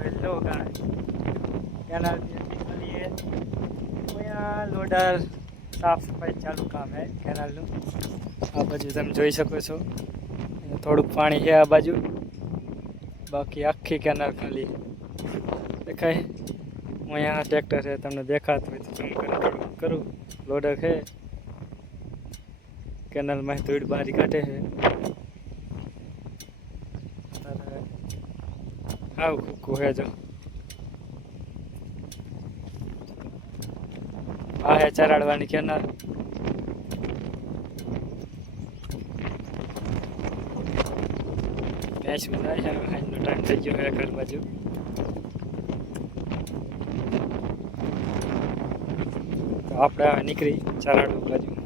hello guys canal निकलिए यहाँ loader साफ सफाई चालू काम है कैनाल નું આ બાજુ તમે જોઈ શકો છો થોડુંક પાણી છે આ બાજુ બાકી આખી કેનાલ ખાલી દેખાય હું यहाँ ट्रैक्टर है તમને દેખાતું હોય તો ઝૂમ કરીને થોડું કરું લોડર છે કેનાલ માં ધૂળ બારી કાઢે છે हाउ कुकू है जो आ है चराड़वानी केनाल मैच में है टाइम थी गयो है घर बाजू तो आप निकली चराड़ बाजू